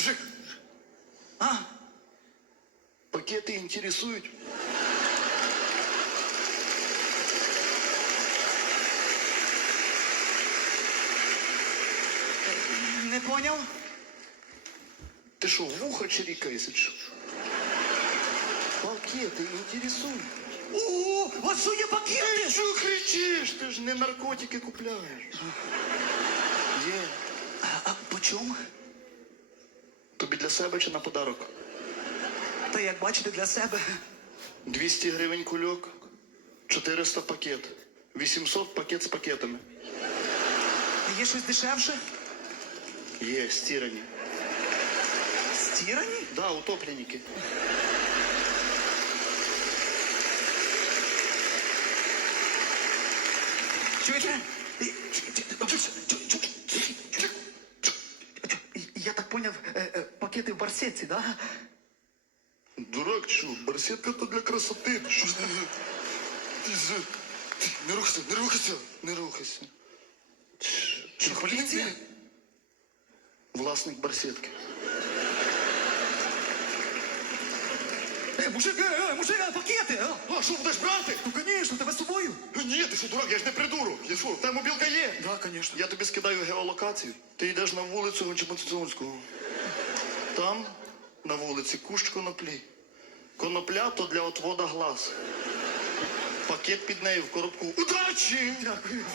Мужик, А, пакети інтересують? не поняв? Ти що, вуха чирікаєшся? чи що? Пакети інтересують. О, у вас що є пакети? Ти що кричиш? Ти ж не наркотики купляєш. Є. А, а по чому? Себе чи на подарок? Та як бачите для себе. 200 гривень кульок, 400 пакет, 800 пакет з пакетами. Є щось дешевше? Є, стірані. Стірані? Да, утопленники. Чуєте? Я так поняв, е, е, пакети в барсетці, да? Дурак, що? Барсетка то для красоти. Що ж ти? Ти за... Ти Не рухайся, не рухайся, не рухайся. Що, поліція? Власник барсетки. Е, мужик, е, е, мужик, е, пакети! е. А, що будеш брати? Ну, звісно, тебе з собою. Ні, ти що, дурак, я ж не придурок. Я що, в мобілка є? Да, звісно. Я тобі скидаю геолокацію. Ти йдеш на вулицю Гончепоцюнського. Там, на вулиці, кущ коноплі. Конопля то для отвода глаз. Пакет під нею в коробку. Удачі! Дякую.